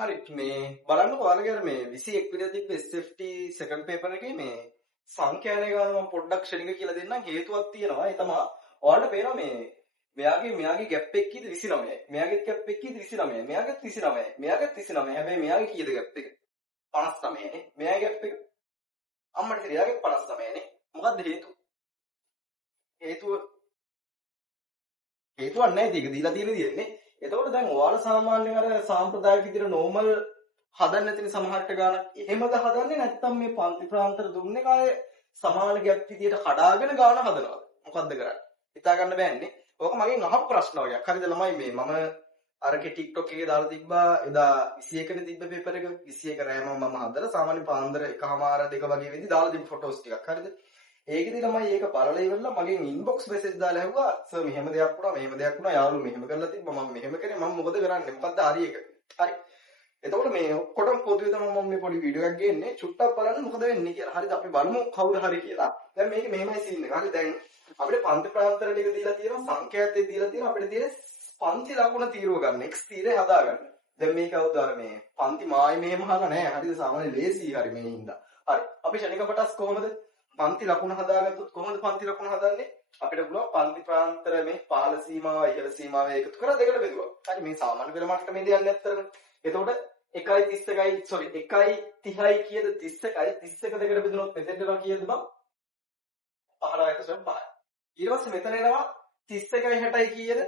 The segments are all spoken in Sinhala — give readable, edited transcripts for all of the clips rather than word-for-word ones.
හරි මේ බලන්නකො ඔයාලගේ අර මේ 21 විදියට තිබ්බ SFT සෙකන්ඩ් පේපර් එකේ මේ සංඛ්‍යානය ගාන මම පොඩ්ඩක් ක්ෂණික කියලා දෙන්නම් හේතුවක් තියෙනවා ඒ තමයි ඔයාලට පේනවා මේ මෙයාගේ ගැප් එක කීයද 29යි මෙයාගේ ගැප් එක කීයද 29යි මෙයාගේ 29යි මෙයාගේ 29යි හැබැයි මෙයාගේ කීයද ගැප් එක 59යි නේ මෙයාගේ ගැප් එක අම්මට එයාගේ 59යි නේ මොකද්ද හේතුවක් නැහැ ඒක දීලා තියෙන විදිහනේ එතකොට දැන් ඔයාලා සාමාන්‍යයෙන් අර සාම්ප්‍රදායික විදිහට නෝමල් හදන්න නැතින සමහරට ගානක් එහෙමද හදන්නේ නැත්නම් මේ පන්ති ප්‍රාන්තර දුන්නේ කායේ සමාන ගැප් විදිහට කඩාගෙන ගාන හදනවා මොකද්ද කරන්නේ හිතා ගන්න බෑනේ ඕක මගෙන් අහපු ප්‍රශ්න වගේ හරිද ළමයි මේ මම අරකේ TikTok එකේ දාලා තිබ්බා එදා 21 නේ තිබ්බ පේපර් එක 21 රෑම මම හදලා සාමාන්‍ය පාන්දර 1:00 2 වගේ වෙද්දි දාලා තිබ්බ ෆොටෝස් ටිකක් හරිද ඒකෙදි ළමයි ඒක බලලා ඉවරලා මගෙන් ඉන්බොක්ස් මෙසේජ් දාලා ඇහුවා සර් මෙහෙම දෙයක් වුණා යාළුවෝ මෙහෙම කරලා තිබ්බා මම මෙහෙම කරේ මම මොකද කරන්නේ මොකද්ද හරි එක හරි එතකොට මේ ඔක්කොටම පොදුවේ තමයි මම මේ පොඩි වීඩියෝ එකක් ගේන්නේ චුට්ටක් බලන්න මොකද වෙන්නේ කියලා හරිද අපි බලමු කවුද හරි කියලා දැන් මේක මෙහෙමයි සීන් එක හරි දැන් අපිට පන්ති ප්‍රාන්තර ටික දීලා තියෙනවා සංඛ්‍යාතේ දීලා තියෙනවා අපිට තියෙන්නේ පන්ති ලකුණ තීරුව ගන්න x තීරය හදාගන්න දැන් මේක අවුදාර මේ පන්ති මායි මෙහෙම අහලා නැහැ හරිද සාමාන්‍ය ලේසි හරි මේ හින්දා හරි අපි ශනික කොටස් කොහොමද පන්ති ලකුණ හදාගත්තොත් කොහොමද පන්ති ලකුණ හදන්නේ අපිට පුළුවන් පන්ති ප්‍රාන්තර මේ පහළ සීමාව ඉහළ සීමාව එකතු කරලා දෙකට බෙදුවා. හරි මේ සාමාන්‍ය පෙළ මට්ටමේ දෙයක් නැත්තරනේ. එතකොට 1.31යි sorry 1.30යි කියද 31යි 31 දෙකට බෙදුනොත් මෙතෙන්ට එනවා කියද බං 15.5. ඊට පස්සේ මෙතන එනවා 31යි 60යි කියද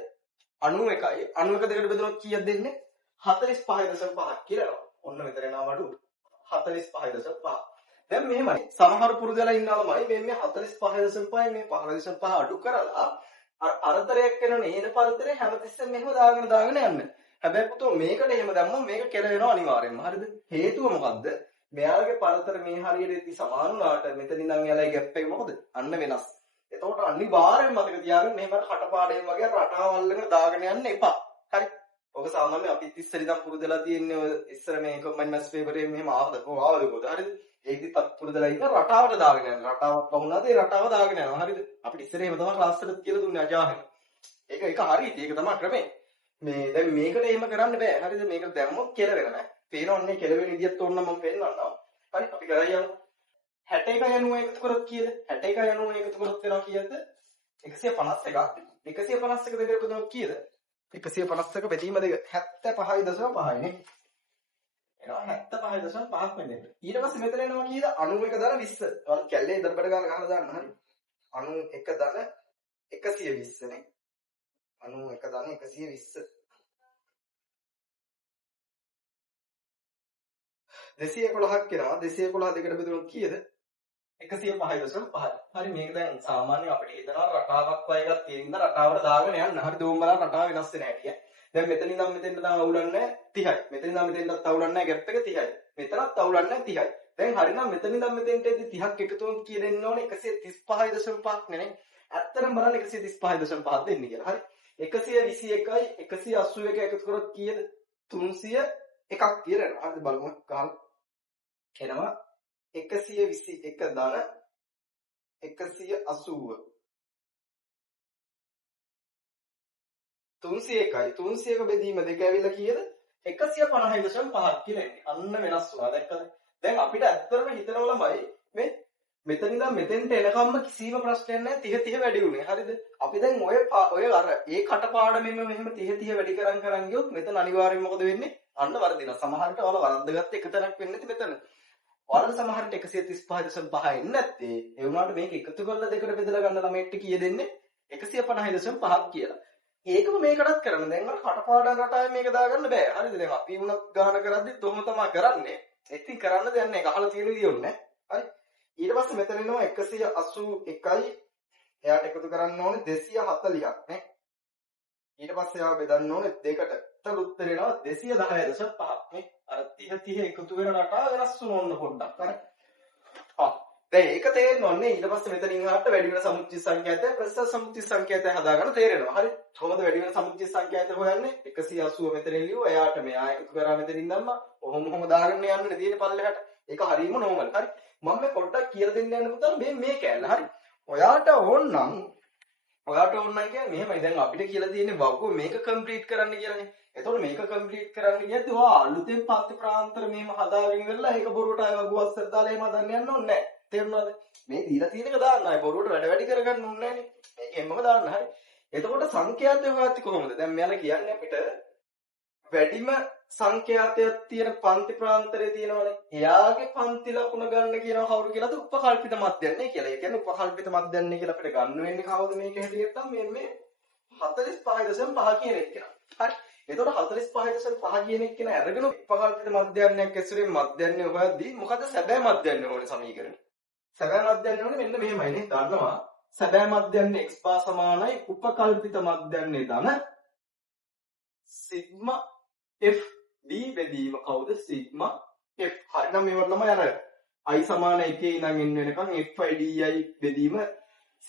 91යි 91 දෙකට බෙදුනොත් කීයක් දෙන්නේ 45.5 කියලා එනවා. ඔන්න මෙතන එනවා වඩු 45.5. දැන් මෙහෙමයි සමහර පුරුදලා ඉන්නවමයි මේ 45.5 මේ 15.5 අඩු කරලා අරතරයක් කරන නේද පරතරේ හැමතිස්සෙම මෙහෙම දාගෙන යන්න. හැබැයි පුතෝ මේකට එහෙම දැම්මම මේක කෙලවෙනවා අනිවාර්යෙන්ම. හරිද? හේතුව මොකද්ද? මෙයාලගේ පරතර මේ හරියට ඉති සමාන වුණාට මෙතන ඉඳන් එයාලගේ ગેප් එක මොකද? අන්න වෙනස්. එතකොට අනිවාර්යෙන්ම මතක තියාගන්න මෙහෙම කටපාඩම් වගේ රටාවල් වල දාගෙන යන්න එපා. හරි? ඔබ සාමාන්‍ය අපි ඉස්සර ඉඳන් පුරුදලා තියෙන්නේ ඉස්සර මේ කම්බයින්ඩ් පේපර් එකේ මෙහෙම ආවද කොහොමද? හරිද? ඒකෙත් පුරුදලා ඉන්න රටාවට දාගෙන යන රටාවක් වුණාද ඒ රටාව දාගෙන යනවා හරිද අපිට ඉස්සර එහෙම තමයි ක්ලාස් එකත් කියලා දුන්නේ අජාහෙන් ඒක හරියට ඒක තමයි ක්‍රමේ මේ දැන් මේකට එහෙම කරන්න බෑ හරිද මේක දැම්මොත් කෙලවෙන නෑ පේනවන්නේ කෙලවෙන විදියත් ඕන නම් මම පෙන්නන්නම් හරි අපි කරා යමු 61 යනුව එකතු කරොත් කීයද 61 යනුව එකතු කරොත් වෙනවා කීයද 151 151 දෙක එකතුනොත් කීයද 151 බෙදීම දෙක 75.5 නේ එනවා 75.5ක් වෙන්නේ. ඊට පස්සේ මෙතන එනවා කීයද 91 දර 20. ඔයාලා කැල්ලේ දරබඩ ගාන ගහලා දාන්න හරි. 91 දර 120 නේ. 91 දර 120. 211ක් එනවා 211 දෙකට බෙදුනොත් කීයද? 105.5. හරි මේක දැන් සාමාන්‍ය අපිට හිතනවා රටාවක් වගේ එකක් තියෙන රටාවට දාගෙන යන්න. හරි දෝම් බලන්න රටාව වෙනස් වෙන හැටි. දැන් මෙතන ඉඳන් මෙතෙන්ට දාම අවුලන්නේ 30යි. මෙතන ඉඳන් මෙතෙන්ටත් අවුලන්නේ ගැප් එක 30යි. මෙතනත් අවුලන්නේ 30යි. දැන් හරිනම් මෙතන ඉඳන් මෙතෙන්ට එද්දි 30ක් එකතු වුණොත් කීය දෙන්න ඕනේ 135.5ක් නේ. ඇත්තටම බලන්න 135.5ක් දෙන්නේ කියලා. හරි. 121යි 181 එකතු කරොත් කීයද? 301ක් කියලා එනවා. හරිද බලමු ගහලා. එනවා 121 ධන 180 301යි 301 බෙදීම දෙක ඇවිල්ලා කීයද 150.5ක් කියලා එන්නේ. අන්න වෙනස් වුණා දැක්කද? දැන් අපිට ඇත්තටම හිතනවා ළමයි මේ මෙතන ඉඳන් මෙතෙන්ට එනකම්ම කිසිම ප්‍රශ්නයක් නැහැ 30 වැඩි උනේ. හරිද? අපි දැන් ඔය අර ඒ කටපාඩමෙම මෙහෙම 30 වැඩි කරන් ගියොත් මෙතන අනිවාර්යයෙන් මොකද වෙන්නේ? අන්න වරදිනවා. සමහරට ඔයාලා වරද්දගත්ත එක තැනක් වෙන්නේ නැති මෙතන. ඔයාලා සමහරට 135.5 එන්නේ නැත්තේ ඒ වුණාට මේක එකතු කරලා දෙකට බෙදලා ගන්න ළමයිට කීය දෙන්නේ 150.5ක් කියලා. ඒකම මේකටත් කරන්න. දැන් අර කටපාඩම් රටාවේ මේක දාගන්න බෑ. හරිද? දැන් අපි වුණත් ගාන කරද්දිත් ඔහොම තමයි කරන්නේ. ඉතින් කරන්න දෙයක් නැහැ. අහලා තියෙන විදිය ඕනේ. හරි. ඊට පස්සේ මෙතන එනවා 181යි එයාට එකතු කරන්න ඕනේ 240ක් නේ. ඊට පස්සේ ආව බෙදන්න ඕනේ දෙකට. ඒතර උත්තර එනවා 210.5ක් නේ. අර 30 එකතු වෙන රටාව වෙනස් වුණොත් පොඩ්ඩක්. හරි. දැන් ඒක තේරෙන්න ඕනේ ඊට පස්සේ මෙතනින් ආවට වැඩි වෙන සමුච්චි සංඛ්‍යාතය ප්‍රස්ථ සමුච්චි සංඛ්‍යාතය හදාගන්න තේරෙනවා. හරි. කොහොමද වැඩි වෙන සමුච්චි සංඛ්‍යාතය හොයන්නේ? 180 මෙතන ලියුවා. එයාට මෙයා එකතු කරා මෙතනින් දැම්මා. ඔහොම දාගෙන යන්නේ තියෙන පල්ලෙහාට. ඒක හරියම නෝමල්. හරි. මම මේ පොඩ්ඩක් කියලා දෙන්න යන්න පුතා මේ කෑල්ල. හරි. ඔයාට ඕනනම් කියන්නේ මෙහෙමයි. දැන් අපිට කියලා තියෙන්නේ වගුව මේක කම්ප්ලීට් කරන්න කියලානේ. එතකොට මේක කම්ප්ලීට් කරන්න ගියත් ඔයා අලුතෙන් පන්ති ප්‍රාන්තර මෙහෙම හදාගෙන ඉවරලා ඒක බොරුවට අය වගුවස්සර දාලා එහෙම හදන්න යන්න ඕනේ නැහැ. තේරුණාද? මේ දීලා තියෙන එක දාන්න ආයි බොරුවට වැඩි කරගන්න ඕනේ නැහනේ. මේක එම්මම දාන්න හරි. එතකොට සංඛ්‍යාතය හොයද්දි කොහොමද? දැන් මෙයාලා කියන්නේ අපිට වැඩිම සංඛ්‍යාතයක් තියෙන පන්ති ප්‍රාන්තරය තියෙනවනේ. එයාගේ පන්ති ලකුණ ගන්න කියනවා කවුරු කියලාද? උපකල්පිත මධ්‍යන්නේ කියලා. ඒ කියන්නේ උපකල්පිත මධ්‍යන්නේ කියලා අපිට ගන්න වෙන්නේ කවුද මේක හැටියට නම් මේ 45.5 කියන එක කියනවා. හරි. එතකොට 45.5 කියන එක කියන අරගෙන උපකල්පිත මධ්‍යන්නයක් ඇසුරෙන් මධ්‍යන්නේ හොයද්දී මොකද සැබෑ මධ්‍යන්නේ ඕනේ සමීකරණය. සැබෑ මධ්‍යන්නේ ඕනේ මෙන්න මෙහෙමයි නේ. දන්නවා. සැබෑ මධ්‍යන්නේ x බා සමානයි උපකල්පිත මධ්‍යන්නේ ධන සිග්මා f d බෙදීම කවුද සිග්මා f. හරිනම් මේවට තමයි අර i සමාන 1 ඉඳන් n වෙනකන් fi di බෙදීම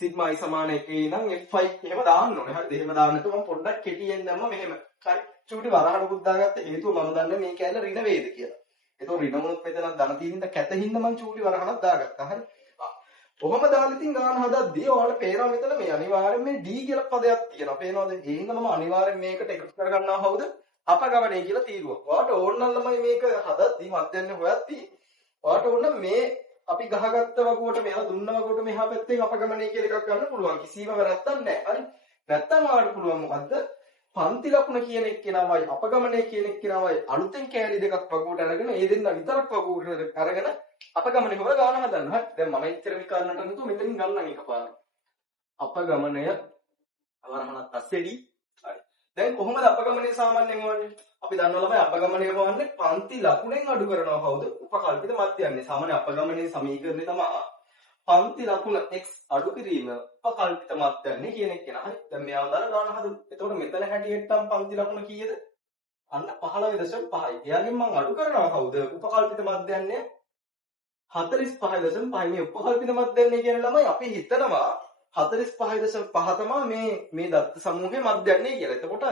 සිග්මා i සමාන 1 ඉඳන් fi එහෙම දාන්න ඕනේ. හරිද? එහෙම දාන්නට මම පොඩ්ඩක් කෙටියෙන් දැම්ම මෙහෙම. හරි. චූටි වරහණකුත් දාගත්ත හේතුව මම දන්නේ මේ කැලේ ඍණ වේද කියලා. ඒතකොට ඍණ වුණොත් මෙතන ධන තියෙනින්ද කැතින්ද මම චූටි වරහණක් දාගත්තා. හරි. කොහොම දාලා ඉතින් ගාන හදද්දී ඔයාලට පේනවා මෙතන මේ අනිවාර්යෙන් මේ d කියලා පදයක් තියෙනවා. පේනවද? ඒ හින්දා මම අනිවාර්යෙන් මේකට එකතු කරගන්නවා කවුද? අපගමනය කියලා තීරුව. ඔයාලට ඕන නම් ළමයි මේක හදද්දී මධ්‍යන්නේ හොයද්දී ඔයාලට ඕන මේ අපි ගහගත්ත වගුවට මෙහා දුන්න වගුවට මෙහා පැත්තෙන් අපගමනය කියලා එකක් ගන්න පුළුවන්. කිසිම වැරද්දක් නැහැ. හරි. නැත්තම් ඔයාලට පුළුවන් මොකද්ද? පන්ති ලකුණ කියන එක්කෙනාවයි අපගමනය කියන එක්කෙනාවයි අලුතෙන් කෑලි දෙකක් වගුවට අරගෙන ඒ දෙන්න විතරක් වගුවට අරගෙන අපගමනය හොර ගාන හදන්න. හරි. දැන් මම ඉච්චර විකාරණට නතු මෙතනින් ගන්නම් එකපාරට. අපගමනය අවරහණක් අස්සෙඩි. හරි. දැන් කොහොමද අපගමනය සාමාන්‍යයෙන් වන්නේ? අපි දන්නවා ළමයි අපගමනය වන්නේ පන්ති ලකුණෙන් අඩු කරනවා කවුද? උපකල්පිත මධ්‍යන්නේ. සාමාන්‍ය අපගමනයේ සමීකරණය තමයි පන්ති ලකුණ x අඩු කිරීම උපකල්පිත මධ්‍යන්නේ කියන එක නේ. හරි. දැන් මෙයාව දාලා ගාන හදමු. එතකොට මෙතන හැටියෙට්ටම් පන්ති ලකුණ කීයද? අන්න 15.5. එයාගෙන් මම අඩු කරනවා කවුද? උපකල්පිත මධ්‍යන්නේ 45.5. මේ උපකල්පිත මධ්‍යන්නේ කියන ළමයි අපි හිතනවා 45.5 තමයි මේ දත්ත සමූහයේ මධ්‍යන්නේ කියලා. එතකොට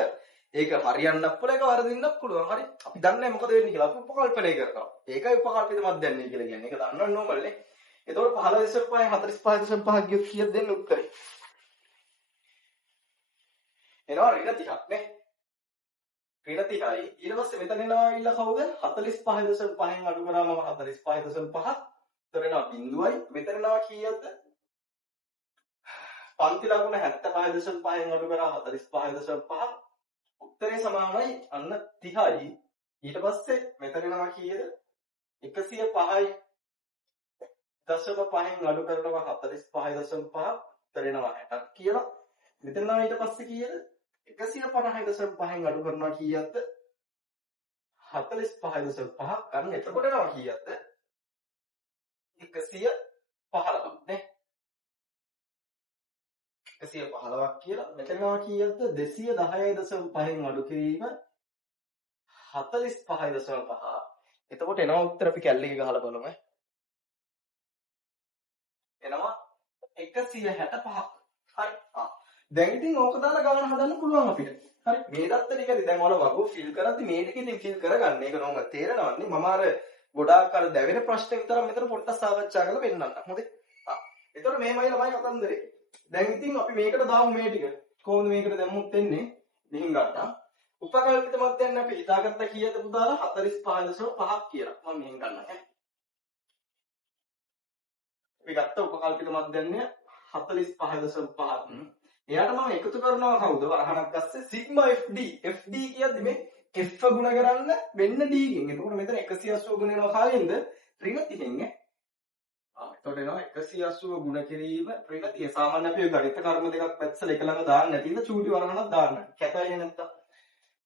ඒක හරියන්නත් පුළුවන් ඒක වරදින්නත් පුළුවන්. හරි. අපි දන්නේ නැහැ මොකද වෙන්නේ කියලා. අපි උපකල්පනය කරනවා. ඒකයි උපකල්පිත මධ්‍යන්නේ කියලා කියන්නේ. ඒක දන්නවන්න ඕමල් නේ. එතකොට 15.5 45.5 ගියොත් කීයද දෙන්න උත්තරේ? එනවා ඍණ 30ක් නේ. ඍණ 30යි. ඊට පස්සේ මෙතන එනවා ඉල්ල කවුද? 45.5න් අඩු කරාම 45.5. එතන එනවා බිඳුවයි. මෙතන එනවා කීයද? පන්ති ලකුණ 75.5න් අඩු කරා 45.5. උත්තරේ සමානයි අන්න 30යි. ඊට පස්සේ මෙතන එනවා කීයද? 105යි. දශම 5න් අඩු කරනවා 45.5 උත්තරේනවා 60ක් කියලා. මෙතන නම් ඊට පස්සේ කීයද? 150.5න් අඩු කරනවා කීයක්ද? 45.5. අන්න එතකොට එනවා කීයක්ද? 115ක් නේ. 115ක් කියලා. මෙතන එනවා කීයක්ද? 210.5න් අඩු කිරීම 45.5. එතකොට එනවා උත්තර අපි කැල්ලේ ගහලා බලමු. එනවා 165ක්. හරි. දැන් ඉතින් ඕක දාලා ගාන හදන්න පුළුවන් අපිට. හරි. මේ දත්ත ටිකදී දැන් ඔයාලා වගුව ෆිල් කරද්දි මේ ටික ඉතින් ෆිල් කරගන්න. ඒක නෝම තේරෙනවන්නේ. මම අර ගොඩාක් අර දැවෙන ප්‍රශ්න විතරක් මෙතන පොඩ්ඩක් සාකච්ඡා කරලා පෙන්නන්නම්. හොඳේ. එතකොට මේමයි ළමයි කතන්දරේ. දැන් ඉතින් අපි මේකට දාමු මේ ටික. කොහොමද මේකට දැම්මුත් එන්නේ? මෙහින් ගත්තා. උපකල්පිත මධ්‍යන්නේ අපි හිතාගත්තා කීයද පුතාලා 45.5ක් කියලා. මම මෙහින් ගන්නම් ඈ. අපි ගත්ත උපකල්පිත මධ්‍යන්නේ 45.5. එයාට මම එකතු කරනවා කවුද? වරහණක් ගස්සේ සිග්මා FD. FD කියද්දි මේ F ගුණ කරන්න වෙන්න D ගෙන්. එතකොට මෙතන 180 ගුණ වෙනවා කාගෙන්ද? ඍණ 30න් ඈ. එතකොට එනවා 180 ගුණ කිරීම ඍණ 30. සාමාන්‍ය අපි ගණිත කර්ම දෙකක් පැත්තට එක ළඟ දාන්න නැතිද චූටි වරහණක් දාන්න. කැතයි නැත්තම්.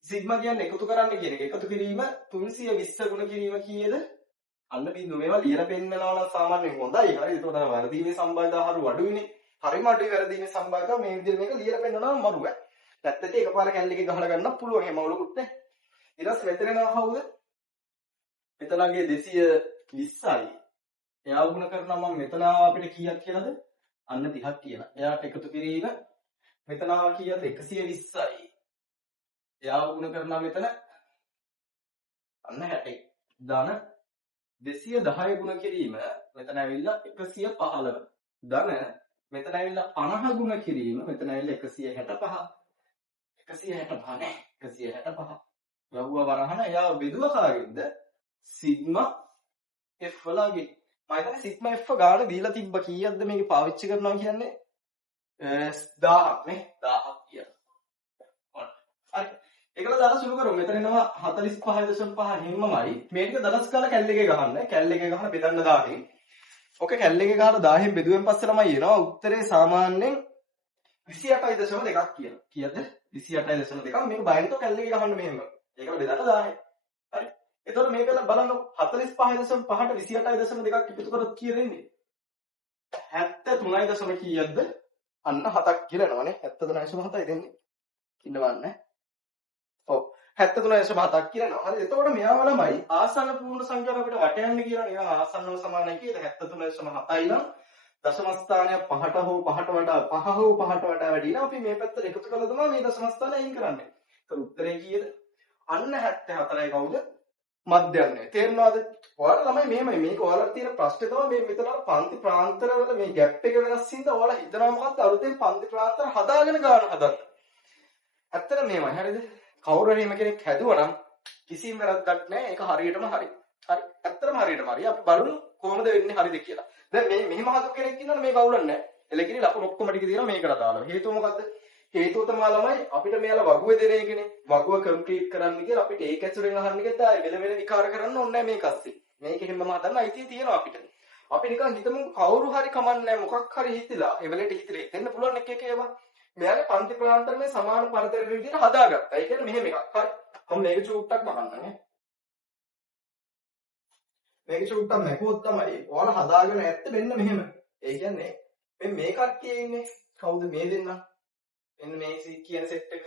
සිග්මා කියන්නේ එකතු කරන්න කියන එක. එකතු කිරීම 320 ගුණ කිරීම කීයද? අන්න බින්දුව මේවා ලියලා පෙන්නනවා නම් සාමාන්‍යයෙන් හොඳයි. හරි. ඒකට අර වර්ධීමේ සම්බන්ධතාව හරු අඩුයිනේ. හරිම අඩුයි වර්ධීමේ සම්බන්ධතාව මේ විදිහට මේක ලියලා පෙන්නනවා නම් මරුව. නැත්තට එකපාර කැලේ එකේ ගහලා ගන්නත් පුළුවන්. එහෙම අවුලකුත් නැහැ. ඊට පස්සේ මෙතන එනවා කවුද? මෙතනගේ 220යි. එයා ගුණ කරනවා මම මෙතන අපිට කීයක් කියලාද? අන්න 30ක් කියලා. එයාට එකතු කිරීම මෙතන කීයද? 120යි. එයා ගුණ කරනවා මෙතන අන්න 60යි. ධන 210 ගුණ කිරීම මෙතන ඇවිල්ලා 115. ධන මෙතන ඇවිල්ලා 50 ගුණ කිරීම මෙතන ඇවිල්ලා 165. 165 නේ 165. රවුව වරහන එයා බෙදුව කාගෙන්ද? Sigma F වලගේ. මම හිතන්නේ සිග්මා F ගාන දීලා තිබ්බ කීයක්ද මේක පාවිච්චි කරනවා කියන්නේ? 1000ක් නේ 1000ක් කියලා. ඔන්න. හරි. ඒකල දාලා සුළු කරමු. මෙතන එනවා 45.5 හිම්මමයි. මේක දලස් කාලා කැල් එකේ ගහන්න. කැල් එකේ ගහන බෙදන්න 1000න්. ඔක කැල් එකේ ගහලා 1000න් බෙදුවෙන් පස්සේ ළමයි එනවා උත්තරේ සාමාන්‍යයෙන් 28.2ක් කියලා. කීයද? 28.2. මේක බයන්තෝ කැල් එකේ ගහන්න මෙහෙම. ඒකල බෙදන්න 1000න්. හරි. එතකොට මේක බලන්න 45.5ට 28.2ක් එකතු කරොත් කීයද එන්නේ? 73. කීයක්ද? අන්න 7ක් කියලා එනවනේ. 73.7යි දෙන්නේ. ඉන්න බලන්න. ඔව් 73.7ක් කියලා එනවා. හරි. එතකොට මෙයාම ළමයි ආසන්න පූර්ණ සංඛ්‍යාව අපිට වට යන්න කියලා නේ. ආසන්නව සමානයි කියලා 73.7යි නම් දශම ස්ථානයක් 5ට හෝ 5ට වඩා 5 හෝ 5ට වඩා වැඩි නම් අපි මේ පැත්තට එකතු කළා තමයි මේ දශම ස්ථානය අයින් කරන්නේ. ඒතර උත්තරේ කීයද? අන්න 74යි කවුද? මධ්‍යන්නේ. තේරෙනවද? ඔයාලා ළමයි මෙහෙමයි මේක ඔයාලට තියෙන ප්‍රශ්නේ තමයි මේ මෙතන පන්ති ප්‍රාන්තරවල මේ ગેප් එක වෙනස් හින්දා ඔයාලා හිතනවා මොකක්ද අලුතෙන් පන්ති ප්‍රාන්තර හදාගෙන ගන්න හදන්න. ඇත්තට මෙහෙමයි හරිද? කවුරු හරි කෙනෙක් හැදුවා නම් කිසිම වැරද්දක් නැහැ. ඒක හරියටම හරි. හරි. ඇත්තටම හරියටම හරි. අපි බලමු කොහොමද වෙන්නේ හරිද කියලා. දැන් මේ මෙහෙම හදපු කෙනෙක් ඉන්නවනේ මේක අවුලන්නේ නැහැ. එලකිරි ලකුණු ඔක්කොම ටික තියෙනවා මේකට දාලා. හේතුව මොකද්ද? හේතුව තමයි ළමයි අපිට මෙයාලා වගුවේ දෙන එකනේ. වගුව කම්ප්ලීට් කරන්න කියලා අපිට ඒක ඇතුලෙන් අහන්න ගියත් ආයෙ වෙන වෙන විකාර කරන්න ඕනේ නැහැ මේක අස්සේ. මේක හැමම හදන්න අයිතිය තියෙනවා අපිට. අපි නිකන් හිතමු කවුරු හරි කමන්නේ මොකක් හරි හිතිලා ඒ වෙලෙට හිතලා එන්න පුළුවන් එක ඒවා. මෙයාගේ පන්ති ප්‍රාන්තර මේ සමාන පරතර විදිහට හදාගත්තා. ඒ කියන්නේ මෙහෙම එකක්. හරි. මම මේක චූට්ටක් මහන්නනේ. මේක චූට්ටක් මැකුවොත් තමයි ඔයාලා හදාගෙන ඇත්ත වෙන්න මෙහෙම. ඒ කියන්නේ මේ කට්ටිය ඉන්නේ කවුද මේ දෙන්න? එන්න මේ කියන සෙට් එක.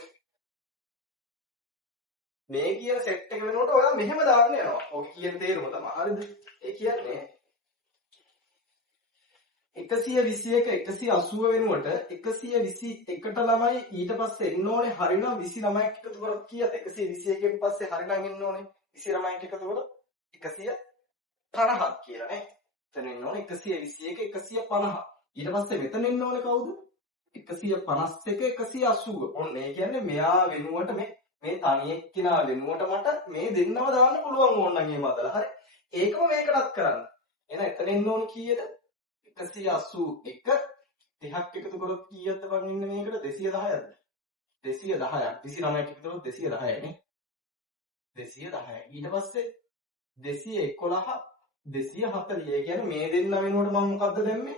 මේ කියන සෙට් එක වෙනකොට ඔයා මෙහෙම දාන්න යනවා. ඔක කියන තේරුම තමයි. හරිද? ඒ කියන්නේ 121 180 වෙනුවට 121ට ළමයි ඊට පස්සේ එන්න ඕනේ හරිනම් 20 ළමයික් එකතු කරොත් කීයද 121න් පස්සේ හරිනම් එන්න ඕනේ 20 ළමයික් එකතු කරොත් 150ක් කියලා නේ. එතන එන්න ඕනේ 121 150. ඊට පස්සේ මෙතන එන්න ඕනේ කවුද? 151 180. ඔන්න ඒ කියන්නේ මෙයා වෙනුවට මේ තනි එක්කිනා වෙනුවට මට මේ දෙන්නව දාන්න පුළුවන් ඕන නම් එහෙම අදලා. හරි. ඒකම මේකටත් කරන්න. එහෙනම් එතන එන්න ඕනේ කීයද? 181 30ක් එකතු කරොත් කීයක්ද බං ඉන්නේ මේකට 210ක්ද 210ක් 29ක් එකතු කරොත් 210යි නේ 210යි ඊට පස්සේ 211 240 ඒ කියන්නේ මේ දෙන්න වෙනුවට මම මොකද්ද දැම්මේ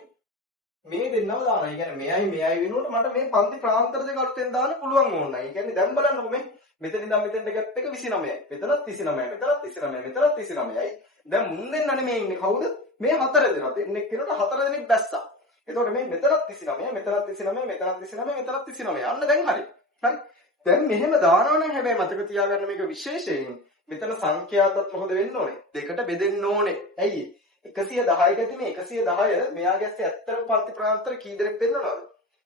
මේ දෙන්නව දානවා ඒ කියන්නේ මෙයයි වෙනුවට මට මේ පන්ති ප්‍රාන්තර දෙක අලුතෙන් දාන්න පුළුවන් ඕනයි ඒ කියන්නේ දැන් බලන්නකො මේ මෙතන ඉඳන් මෙතෙන්ට ගැප් එක 29යි මෙතනත් 29යි මෙතනත් 29යි මෙතනත් 29යි දැන් මුන් දෙන්නනේ මේ ඉන්නේ කවුද මේ හතර දෙනා දෙන්නෙක් කෙනාට හතර දෙනෙක් බැස්සා. එතකොට මේ මෙතනත් 29 මෙතනත් 29 මෙතනත් 29 මෙතනත් 29. අන්න දැන් හරි. හරි. දැන් මෙහෙම දානවනම් හැබැයි මතක තියාගන්න මේක විශේෂයෙන් මෙතන සංඛ්‍යාතත් මොකද වෙන්න ඕනේ? දෙකට බෙදෙන්න ඕනේ. ඇයි? 110 ගැති මේ 110 මෙයාගේ ඇස්සේ ඇත්තටම පන්ති ප්‍රාන්තර කී දෙනෙක් වෙන්නවද?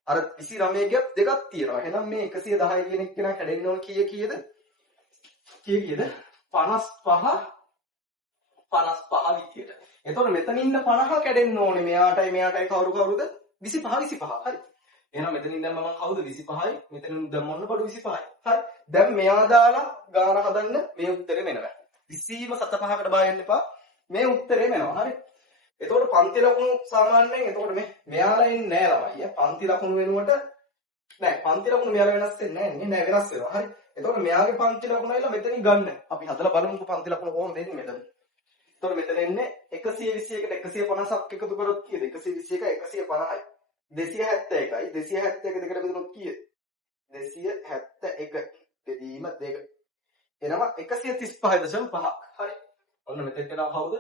අර 29 ගැප් දෙකක් තියෙනවා. එහෙනම් මේ 110 කියන එක කෙනා කැඩෙන්න ඕන කීයද? කීයද? 55 විදියට. එතකොට මෙතන ඉන්න 50 කැඩෙන්න ඕනේ. මෙයාටයි කවුරුද? 25. හරි. එහෙනම් මෙතන ඉඳන් මම කවුද 25යි? මෙතන දැම්මොන්න බඩු 25යි. හරි. දැන් මෙයා දාලා ගාන හදන්න මේ උත්තරේ මෙනවා. කිසිම 75කට බය වෙන්න එපා. මේ උත්තරේ මෙනවා. හරි. එතකොට පන්ති ලකුණු සාමාන්‍යයෙන් එතකොට මෙයාලා ඉන්නේ නෑ ළමයි. පන්ති ලකුණු වෙනුවට නෑ පන්ති ලකුණු මෙයාලා වෙනස් වෙන්නේ නෑ වෙනස් වෙනවා. හරි. එතකොට මෙයාගේ පන්ති ලකුණු ඇවිල්ලා මෙතනින් ගන්න. අපි හදලා බලමුකෝ පන්ති ලකුණු කොහොමද එන්නේ මෙතන. එතකොට මෙතන එන්නේ 121කට 150ක් එකතු කරොත් කීයද? 121 150යි. 271යි 271 දෙකට බෙදුනොත් කීයද? 271 බෙදීම 2. එනවා 135.5ක්. හරි. ඔන්න මෙතෙන්ට එනවා කවුද?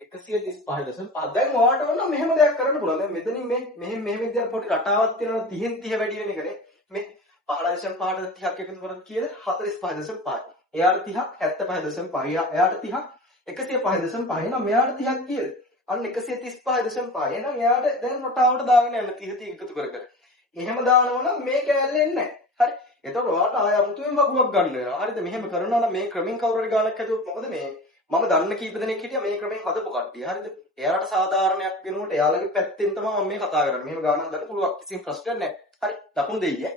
135.5. දැන් ඔයාලට ඕන මෙහෙම දෙයක් කරන්න පුළුවන්. දැන් මෙතනින් මෙහෙම විදියට පොඩි රටාවක් තියෙනවා 30න් 30 වැඩි වෙන එකනේ. මේ 15.5ට 30ක් එකතු කරොත් කීයද? 45.5. එයාට 30ක් 75.5. එයාට 30ක් 105.5 නම් මෙයාට 30ක් කීයද? අන්න 135.5. එහෙනම් එයාට දැන් රටාවට දාගෙන යන්න 30 එකතු කර. එහෙම දානවා නම් මේ කෑල්ල එන්නේ නැහැ. හරි. එතකොට ඔයාලට ආය අමුතුවෙන් වගුවක් ගන්න වෙනවා. හරිද? මෙහෙම කරනවා නම් මේ ක්‍රමෙන් කවුරු හරි ගානක් හැදුවොත් මොකද මේ මම දන්න කීප දෙනෙක් හිටියා මේ ක්‍රමෙන් හදපු කට්ටිය. හරිද? එයාලට සාධාරණයක් වෙනකොට එයාලගේ පැත්තෙන් තමයි මම මේ කතා කරන්නේ. මෙහෙම ගානක් දාන්න පුළුවන් කිසිම ප්‍රශ්නයක් නැහැ. හරි. ලකුණු දෙයි ඈ.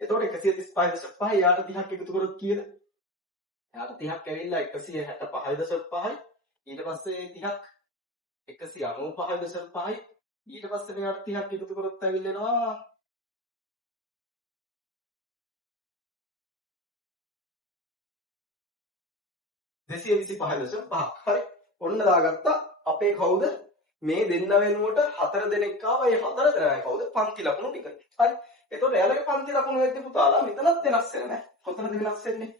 එතකොට 135.5 එයාට 30ක් එකතු කරොත් කීයද? එයාට 30ක් ඇවිල්ලා 165.5යි. ඊට පස්සේ 30ක් 195.5යි. ඊට පස්සේ මෙයාට 30ක් එකතු කරොත් ඇවිල්ලා 225.5. හරි. ඔන්න දාගත්තා. අපේ කවුද? මේ දෙන්න වෙනුවට 4 දෙනෙක් ආවා. ඒ 4 දෙනා කවුද? පන්ති ලකුණු ටික. හරි. එතකොට එයාලගේ පන්ති ලකුණු වෙද්දී පුතාලා මෙතනත් වෙනස් වෙන්නේ නැහැ. කොතනද වෙනස් වෙන්නේ?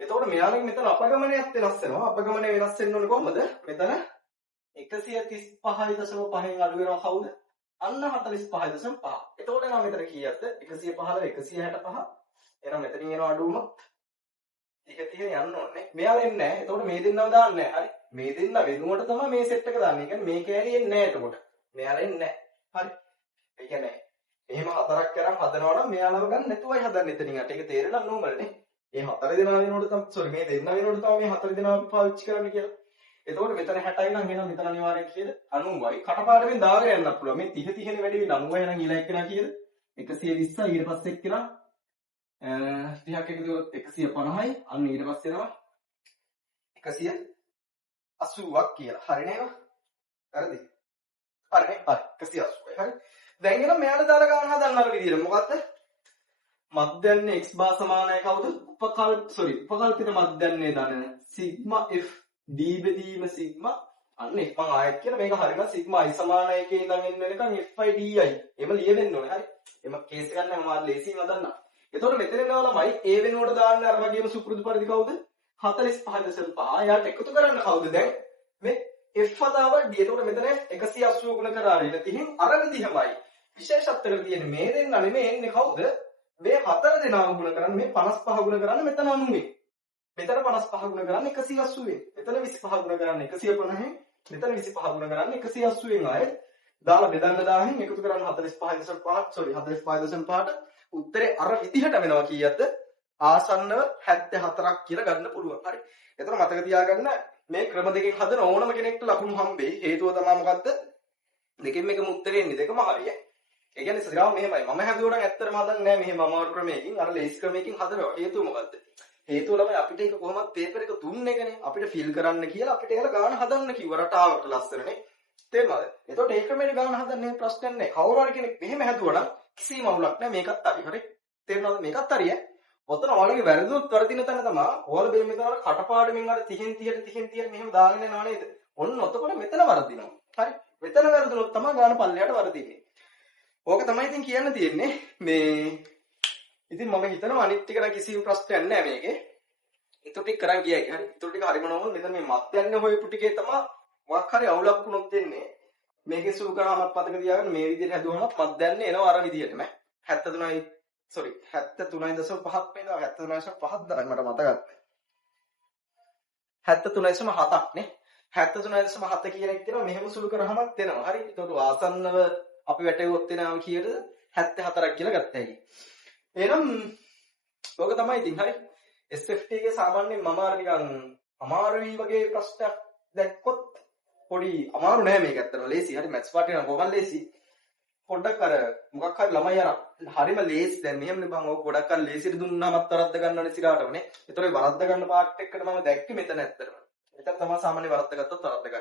එතකොට මෙයාලගේ මෙතන අපගමනයත් වෙනස් වෙනවා. අපගමනය වෙනස් වෙන්න ඕනේ කොහොමද? මෙතන 135.5න් අඩු වෙනවා කවුද? අන්න 45.5. එතකොට එනවා මෙතන කීයක්ද? 115 165. එහෙනම් මෙතනින් එනවා අඩු වුණොත් 30 යන්න ඕනේ. මෙයාලා එන්නේ නැහැ. එතකොට මේ දෙන්නව දාන්නේ නැහැ. හරි. මේ දෙන්න වෙනුවට තමයි මේ සෙට් එක දාන්නේ. ඒ කියන්නේ මේ කෑලි එන්නේ නැහැ එතකොට. මෙයාලා එන්නේ නැහැ. හරි. ඒ කියන්නේ එහෙම හතරක් කරන් හදනවා නම් මෙයාලව ගන්න නැතුවයි හදන්නේ එතනින් යට. ඒක තේරෙලා නෝමල් නේ. මේ හතර දෙනා වෙනුවට තමයි සෝරි මේ දෙන්න වෙනුවට තමයි මේ හතර දෙනාව පාවිච්චි කරන්න කියලා. එතකොට මෙතන 60යි නම් එහෙනම් මෙතන අනිවාර්යෙන් කීයද? 90යි. කටපාඩමින් දාගෙන යන්නත් පුළුවන්. මේ 30 30 නේ වැඩි වෙන්නේ 90යි නම් ඊළඟ එක්කෙනා කීයද? 120යි ඊට පස්සේ එක්කෙනා 30ක් එකතු කරොත් 150යි. අන්න ඊට පස්සේ එනවා 180ක් කියලා. හරි නේද? හරිද? හරිනේ. හරි. 180යි. හරි. දැන් එනවා මෙයාට දාලා ගන්න හදන්න අර විදියට. මොකද්ද? මධ්‍යන්නේ x බා සමානයි කවුද? උපකල්පිත මධ්‍යන්නේ දන්න සිග්මා f d බෙදීම සිග්මා අන්න f මම ආයෙත් කියලා මේක හරියට සිග්මා i සමානයි එකේ ඉඳන් එන්න වෙනකන් fi di. එම ලියවෙන්න ඕනේ. හරි. එම කේස් එකක් නම් මම ලේසියෙන් හදන්නම්. එතකොට මෙතන එනවා ළමයි a වෙනුවට දාන්න අර වගේම සුපුරුදු පරිදි කවුද? 45.5. යාට එකතු කරන්න කවුද දැන්? මේ f හදාව d. එතකොට මෙතන 180 ගුණ කරා ඊට 30 අර විදිහමයි. විශේෂත්වයක් තියෙන්නේ මේ දෙන්න නෙමෙයි එන්නේ කවුද? මේ 4 දෙනාම ගුණ කරන්නේ මේ 55 ගුණ කරන්නේ මෙතන 90. මෙතන 55 ගුණ කරන්නේ 180. මෙතන 25 ගුණ කරන්නේ 150. මෙතන 25 ගුණ කරන්නේ 180 ආයෙත් දාලා බෙදන්න 1000න් එකතු කරන්නේ 45.5ට උත්තරේ අර විදිහට වෙනවා කීයක්ද? ආසන්නව 74ක් කියලා ගන්න පුළුවන්. හරි. එතන මතක තියාගන්න මේ ක්‍රම දෙකෙන් හදන ඕනම කෙනෙක්ට ලකුණු හම්බෙයි. හේතුව තමයි මොකද්ද? දෙකෙන් මේකම උත්තරේ එන්නේ දෙකම හරියයි. ඒ කියන්නේ සිරාව මෙහෙමයි. මම හැදුවා නම් ඇත්තටම හදන්නේ නැහැ මෙහෙම අමාරු ක්‍රමයකින්. අර ලේසි ක්‍රමයකින් හදනවා. හේතුව මොකද්ද? හේතුව ළමයි අපිට ඒක කොහොමද පේපර් එක දුන්නේ එකනේ. අපිට ෆිල් කරන්න කියලා අපිට ඒලා ගාන හදන්න කිව්වා රටාවට ලස්සනනේ. තේරුණාද? එතකොට ඒ ක්‍රමයට ගාන හදන්නේ ප්‍රශ්නයක් නැහැ. කවුරු හරි කෙනෙක් මෙහෙම හැදුවා නම් කිසිම අවුලක් නැහැ. මේකත් හරි. හරි. තේරුණාද? මේකත් හරිය. ඔතන ඔයාලගේ වැරදුනොත් වරදින තැන තමයි ඔයාලා මේ මෙතන කටපාඩමින් අර 30 මෙහෙම දාගෙන යනවා නේද? ඔන්න ඔතකොට මෙතන වරදිනවා. හරි. මෙතන වැරදුනොත් තමයි ගාන පල්ලයට වරදින්නේ. ඕක තමයි ඉතින් කියන්න තියෙන්නේ. මේ ඉතින් මම හිතනවා අනිත් ටික නම් කිසිම ප්‍රශ්නයක් නැහැ මේකේ. ඊටු ටික කරන් ගියයි. හරි. ඊටු ටික හරිම නෝම මෙතන මේ මත් යන්නේ හොයපු ටිකේ තමයි මොකක් හරි අවුලක් වුණොත් දෙන්නේ. මේකේ සුළු කරාමත් පතක තියාගන්න මේ විදිහට හැදුවම මත් යන්නේ එනවා අර විදිහටම. 73යි 73.5ක් වෙනවා. 73.5ක් දාන්න මට මතකත් නැහැ. 73.7ක් නේ. 73.7 කියන එක කියනවා මෙහෙම සුළු කරාමත් එනවා. හරි. ඒකට ආසන්නව අපි වැටෙව්වොත් එනවා කීයද? 74ක් කියලා ගත්තා හැකි. එහෙනම් ඕක තමයි ඉතින් හරි. SFT එකේ සාමාන්‍යයෙන් මම අර නිකන් අමාරුයි වගේ ප්‍රශ්නයක් දැක්කොත් පොඩි අමාරු නෑ මේක ඇත්තටම ලේසි. හරි මැත්ස් පාඩේ නම් කොහොමද ලේසි? පොඩ්ඩක් අර මොකක් හරි ළමයි අර හරිම ලේසි. දැන් මෙහෙමනේ බං ඔය පොඩක් අර ලේසියට දුන්නාමත් වරද්ද ගන්නවනේ සිරාටමනේ. ඒතකොට වරද්ද ගන්න පාර්ට් එකකට මම දැක්කේ මෙතන ඇත්තටම. මෙතන තමයි සාමාන්‍ය වරද්ද ගත්තොත් වරද්ද ගන්න.